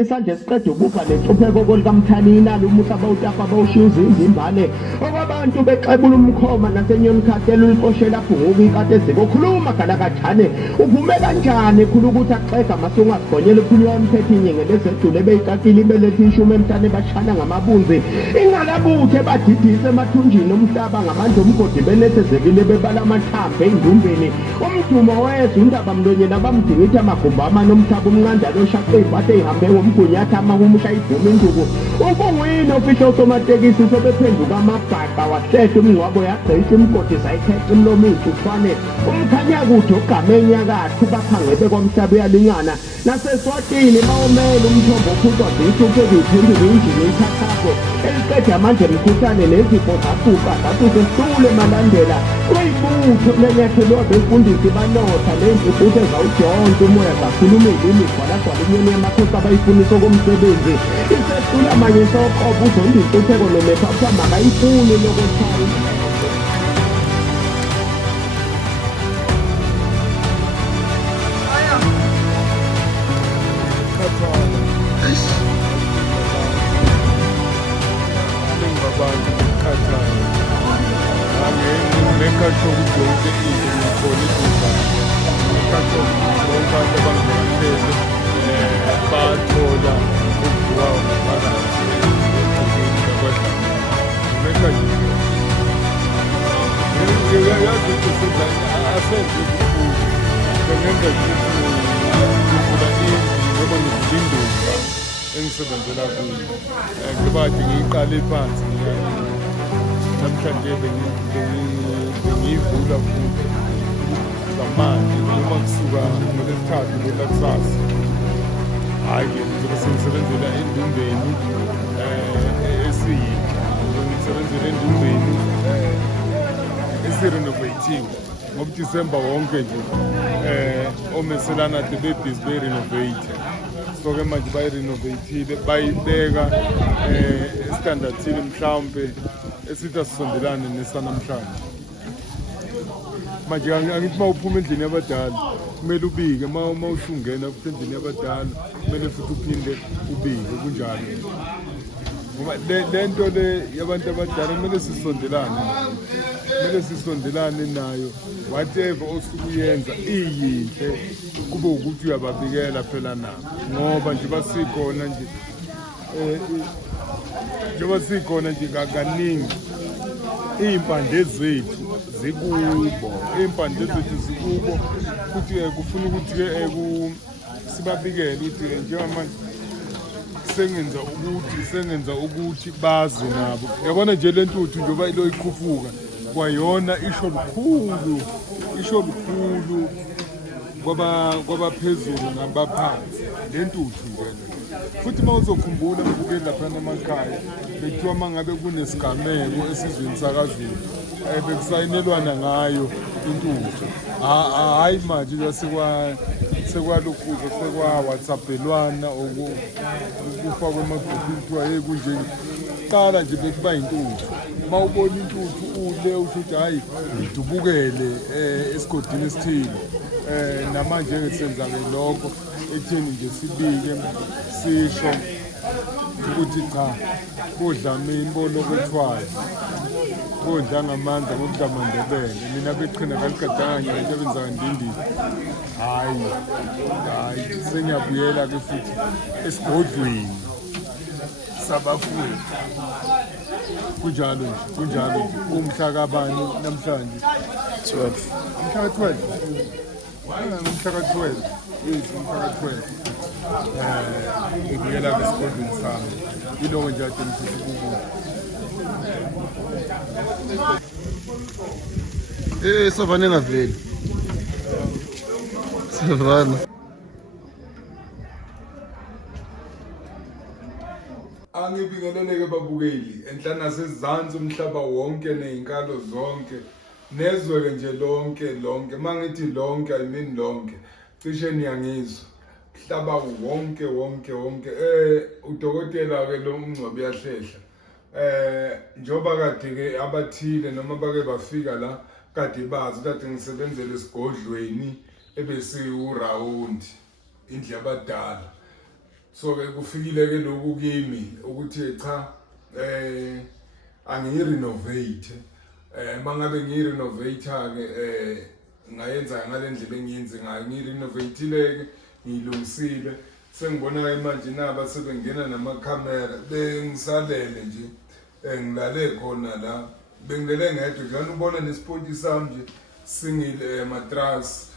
isandla esiqeda ukufa lecupheko kolikaMthalina lumusa bawutapa bawushiza izimbane okwabantu bexebula umkhoma nasenyoni khathela uliqoshe lapho ngoku ikade zikokhuluma galakathane uvume kanjani khulu ukuthi axega masunga sigonyela ukhulunywa umphethe inyenge lezedule beyicakile ibelethe ishume emhlane bashana ngamabunzi ingalabuthe badidise emathunjini umhlaba ngamandla omgodi benethezekile bebala amathambo endumbeni umdumo wezwe undaba mlonyeni abamdingitha amagumba amanomhlaba umnqandalo oshaqe ibhade ihambe ngomgunyatha amahumusha iduma induku ukungwini ofisha usomatekisi sobephenduka amabhaqa wahlehla umngcwabo yagqitha imgodi sayikhexa umlomo iy'ntuthwane umkhanyakude ogame enyakatho bakhangebe kwamhlaba uyalingana naseswatini bawomele umthombo ophuzwa ziyisuphu eziyiphendula injini ithathapho eliqeda amandla emkhuhlane nezifo zafuqa zasuke sule malandela kuyibutho lenyathelwa befundisi banotha ney'mpuphuthe zawujonsa umoya zakhuluma iy'limi gwalagwala inyoni yamakhosi abayifuniso komsebenzi isehlula manye soqobo uzonda intutheko nomephaphwa makayifuni lokothaya engisebenzela kuyo ngibade ngiyiqale phansi namhlanje bengiyivula futhi zamanje noma kusuka ngolesithathu ngolakusasa hhayi-ke ngizobe sengisebenzela endumbeni ngisebenzela endumbeni esirenovathiwe ngoba uDisemba wonke nje omeselana de bebhizi beyirenovate so-ke manje bayirenovatile bayibeka estandathini mhlawumpe esithi asisondelane nesanamhlanje manje angithi uma uphuma endlini yabadala kumele ubike uma usungena endlini yabadala kumele futhi uphinde ubike kunjalo ngoba le nto le yabantu abadala kumele sisondelane nayo whatever osuke uyenza iyinhle kube ukuthi uyababikela phela nabo ngoba nje sikhona nje kaningi iy'mpande zethu zikubo futhi kufuna ukuthi sibabikele ukuthi njengamanje sengenza ukuthi bazi nabo yabona nje le ntuthu njengoba ilo ikhuphuka kwayona isho lukhulu kwabaphezulu nabaphansi le ntuthu njena futhi uma uzokhumbula mbukeli laphana emakhaya bekuthiwa uma ngabe kunesigameko esizweni sakazulu bekusayinelwana ngayo intuthu hhayi manje sekwalokhuza sekwa-whatsappelwana ukufa kwemagruphini kuthiwa hey kunje qala nje bekuba yintuthu uma ubona intuthu ule usho ukuthi hhayi ngidubukele esigodini esithile namanje-ke senza-ke lokho ekutheni nje sibike sisho ukuthi cha kodlamini bolokothiwayo kodla ngamandla kodlamandebele mina beqhina kaligadanga into ebenzaka ndindini hhayi sengiyabuyela-ke futhi esigodlweni sabafundi kunjalo nje umhla kabani namhlanje 12 umhla ka-12 umhla ka-12 yes umhla ka-12 ngibuyela-ke esigodlweni sami yiloko nje ade ngifisa ukukuba Savane ngaveli. Savane. Angibingeleleke babukeli enhlana sezansi umhlaba wonke nezinkalo zonke nezwe nje lonke mangithi lonke I mean lonke cishe niyangizwa mhlaba wonke udokotela ke lo mngcwabi yahlehla njoba kade ke abathile noma bake bafika la kade bazi kade ngisebenzele esigodlweni ebesiwurawundi indlu yabadala so ke kufikile ke lokhu kimi ukuthi cha angirenovate mangabe ngirenovate ke ngayenza ngalendlela engiyenze ngayo ngirenovate ke ngilungisile sengibona manje naba sebengena namakhamera bengisalele nje ngilale khona la bengilele ngedwa njalo ubona nesipoti sami nje singile matras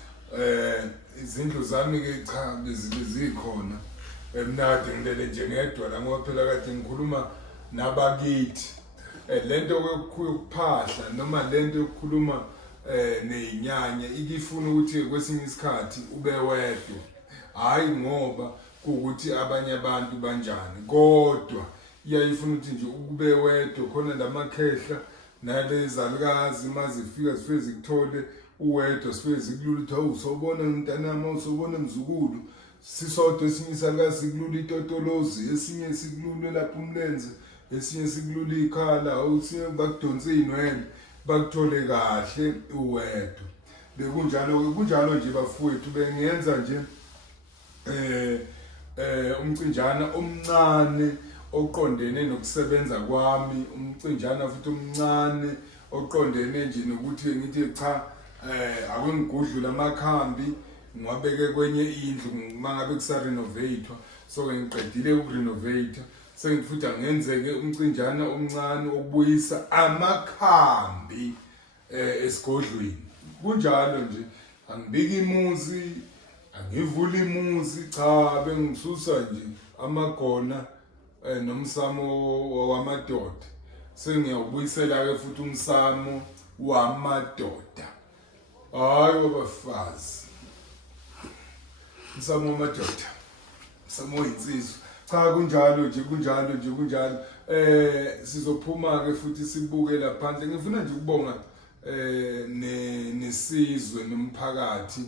izindlu zami ke cha bezikhona emnadi ngilele nje ngedwa la ngoba phela kade ngikhuluma nabakithi lento yokuphahla noma lento yokukhuluma nezinyanya ikifuna ukuthi kwesinye isikhathi ube wedwa hayi ngoba ukuthi abanye abantu banjani kodwa iyayifuna ukuthi nje ukube wedwa khona lamakhehla nalezalukazi mazifika sifike zikuthole uwedwa sifike zikulula ukuthi awusobona mntanami awusobona mzukulu sisodwa esinye isalukazi sikulula itotolozi esinye sikulule lapha umlenze esinye sikulula ikhala awusinye bakudonsa inwele bakuthole kahle uwedwa kunjalo nje bafowethu bengenza nje umcinjana omncane oqondene nokusebenza kwami umcinjana futhi omncane oqondene nje nokuthi ngithi cha akungigudlula amakhambi ngiwabeke kwenye indlu mangabe kusa renovate so ngiqedile ukurenovate sengifuthi angenzeke umcinjana omncane okubuyisa amakhambi esigodlweni kunjalo nje angibiki imuzi angivula imuzi cha bengisusa nje amagona nomsamo wamadoda sengiyawubuyisela ke futhi umsamo wamadoda hayi wabafazi umsamo wamadoda umsamo oyinsizwa cha kunjalo nje sizophuma ke futhi sibuke laphandle ngifuna nje ukubonga nesizwe nomphakathi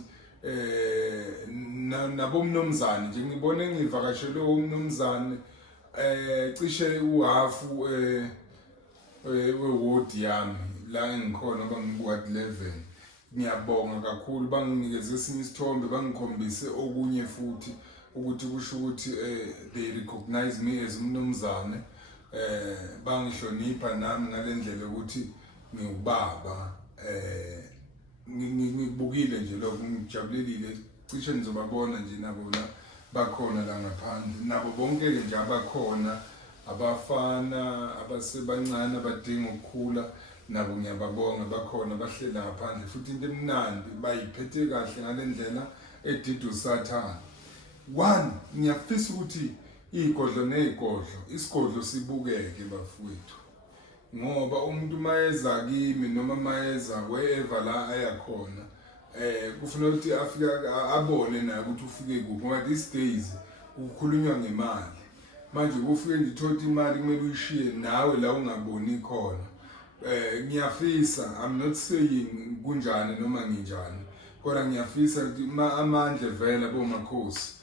nabomnomzane nje ngibone ngivakashele umnomzane cishe uhafu weward yami la engikhona bangiward 11 ngiyabonga kakhulu banginikeze esinye isithombe bangikhombise okunye futhi ukuthi kusho ukuthi they recognize me as umnomzane bangihlonipha nami ngalendlela ukuthi ngiubaba ngibukile nje lokho ngijabulelile cishe nizobabona nje nabo la bakhona la ngaphandle nabo bonke ke nje abakhona abafana abasebancane abadinga ukukhula nabo ngiyababonga bakhona bahlela ngaphandle futhi into emnandi bayiphethe kahle ngalendlela edidu sathana one ngiyafisa ukuthi igodlo negodlo isigodlo sibukeke bafowethu ngoba umuntu mayeza kimi noma mayeza wherever la ayakhona kufanele ukuthi afika abone naye ukuthi ufike kuphi ngoba these days ukukhulunywa ngemali manje kufike nje uthola imali kumele uyishiye nawe la ungaboni khona ngiyafisa I'm not saying kunjani noma nginjani kodwa ngiyafisa ukuthi amandla vele bomakhosi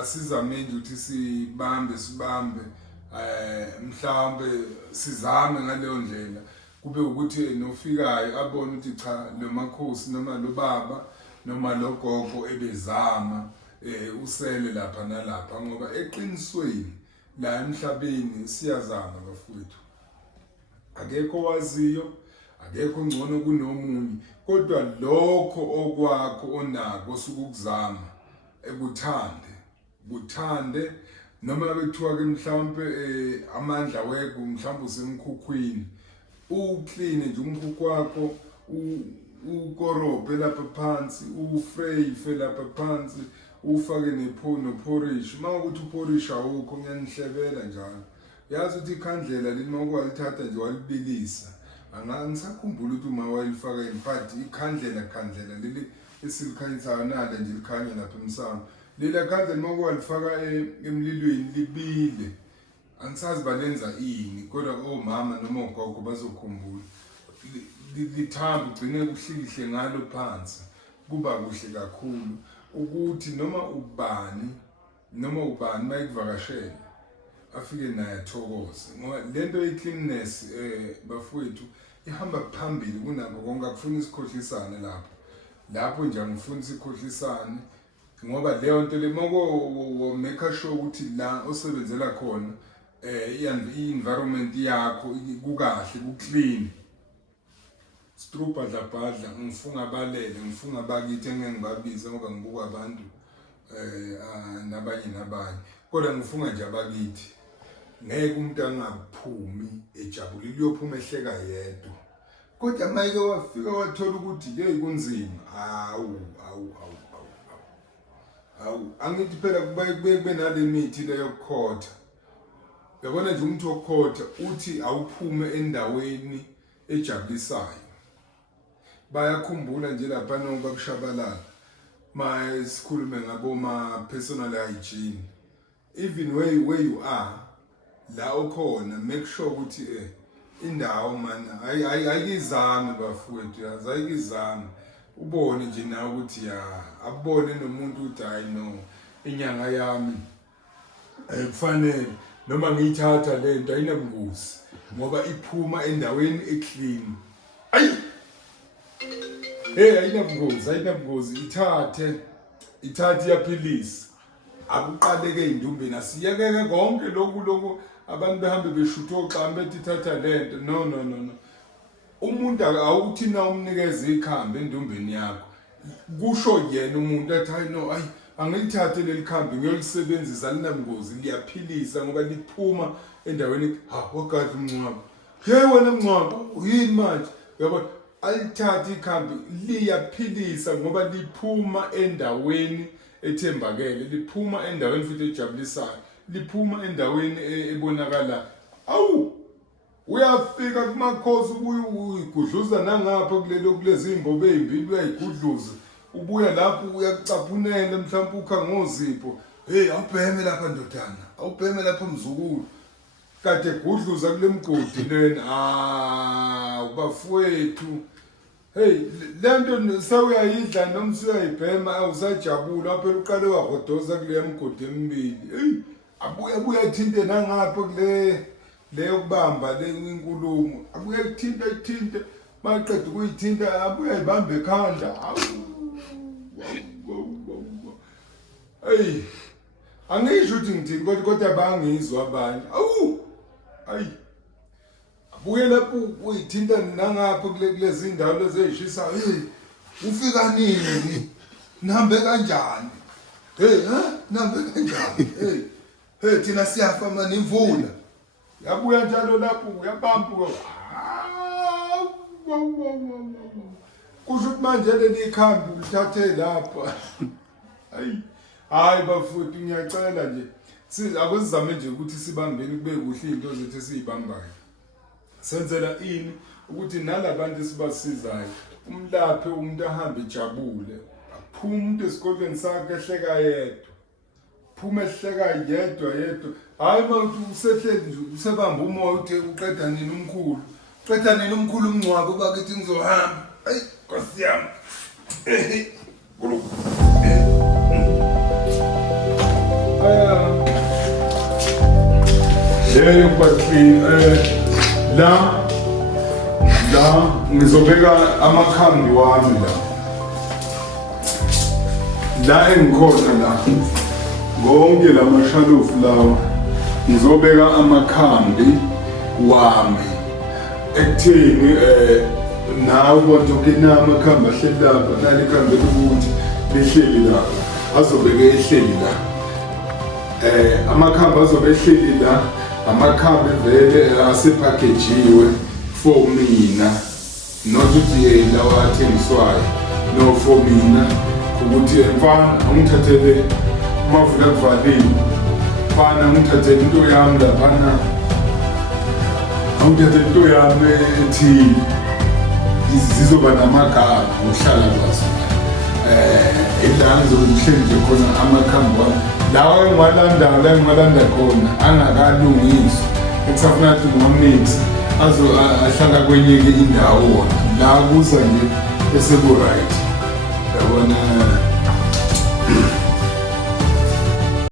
asizame nje ukuthi sibambe mhlawumbe sizame ngaleyo ndlela kube ukuthi nofikayo abone ukuthi cha lo makhosi noma lo baba noma lo gogo ebezama usele lapha nalapha ngoba eqinisweni la emhlabeni siyazama bafowethu akekho waziyo akekho ngcono kunomunye kodwa lokho okwakho onako sukuzama kuthande noma bethiwa ke mhlawumbe amandla weko mhlawumbe usemkhukhwini uclean nje umkhukhu wakho ukorobhe lapha phansi ufrayfe lapha phansi ufake porridge mawukuthi porridge awukho ngiyanihlebela njalo yazi ukuthi ikhandlela lima okwalithatha nje walibilisa angisakhumbula ukuthi uma wayilifaka but ikhandlela leli esilikhanyisa nala nje likhanya lapha emsamo lela khandlela makwalifaka emlilweni libile angisazi balenza ini kodwa omama noma ogogo bazokhumbula lithamba ugcine kuhlikihle ngalo phansi kuba kuhle kakhulu ukuthi noma ubani mayikuvakashela afike naye thokoze ngoba lento ye-cleanness bafowethu ihamba phambili kunakho konke akufuna isikhohlisane lapho nje angifuni isikhohlisane ngoba leyo nto le moko make sure ukuthi la osebenzela khona i-environment yakho kukahle ku-clean. Strupha badla ngifunga balele ngifunga bakithi engeke ngibabize ngoba ngibuka abantu nabanye kodwa ngifunga nje abakithi ngeke umuntu angaphumi ejabulile uyophuma ehleka yedwa kodwa mayike wafika wathola ukuthi hey kunzima angithi phela kube nale mithi leyo yokukhotha yabona nje umuntu wokukhotha uthi awuphume endaweni ejabulisayo bayakhumbula nje lapha noma bakushabalala sikhulume ngabo personal hygiene even where you are la ukhona make sure ukuthi indawo man ayikizame bafowethu yazi ayikizame ubone nje nawe ukuthi abone nomuntu uthi I know inyanga yami kufanele noma ngiyithatha lento ayinabungozi ngoba iphuma endaweni eclean ayinabungozi ithathe yaphilisi akuqaleke indumbeni asiyekeke konke lokhu abantu behambe beshutha oxamba bethi thatha lento no umuntu awuthi na umnikeza ikhambi endumbeni yakho kusho yena umuntu athi hayi angilithathe leli khambi ngiyolisebenzisa linabungozi liyaphilisa ngoba liphuma endaweni wakade umncwabo wena mncwabo yini manje yabona alithathe ikhambi liyaphilisa ngoba liphuma endaweni ethembakele liphuma endaweni futhi ejabulisayo liphuma endaweni ebonakala uyafika kumakhosi uyigudluza nangapha kulezi imbobo ezimbi uyayigudluza ubuya lapho uyakucaphunela mhlawumbe ukha ngozipho awubheme lapha ndodana awubheme lapha mzukulu kade gudluza kule mgodi lena ubafowethu lento sewuyayidla noma usuyayibhema awusajabula phela uqale wagodoza kule mgodi emibili abuya ithinte nangapha kule leyo kubamba le inkulumo abuya ithinte maqedwe ukuyithinta abuya ibambe ekhanda angisho ukuthi ngithini kodwa bangizwa abanye abuye lapho uyithinta nangapha kulezi indawo lezi ezishisayo ufika nini nihambe kanjani nihambe kanjani thina siyafa manje imvula yabuya njalo lapho uyabamba kusho ukuthi manje leli khambi ulithathe lapha hayi bafowethu ngiyacela nje akusizame nje ukuthi sibambeni kube kuhle into zethu esizibambayo senzela ini ukuthi nalabantu esibasizayo umlaphe umuntu ahambe ejabule aphuma umuntu esikolweni sakhe ehleka yedwa phuma ehleka yedwa hayi manje usehleli nje usebamba umoya uthi uqeda nini umkhulu umncwabo bakithi ngizohamba Nkosi yami leyo kubathi la ngizobeka amakhambi wami la engikhona la konke la mashalofu lawa ngizobeka amakhambi wami ekuthini nawe ubona ukuthi amakhambi ahleli lapha nali ikhambi ukuthi lihleli lapha azobeke ehleli la amakhambi azobe ehleli la amakhambi vele asepackagejiwe for mina not ukuthi lawa athengiswayo no for mina ukuthi mfana angithathele mavula kuvalile mfana angithathele into yami laphana angithathele into yami ethi zizoba namagama uhlala kwazo ilanzo lihleli khona amakhambi wami lawa engiwalanda khona angakalungiswa ekusafuna ukuthi ngomix ahlala kwenye indawo la kuza nje eseku right yabona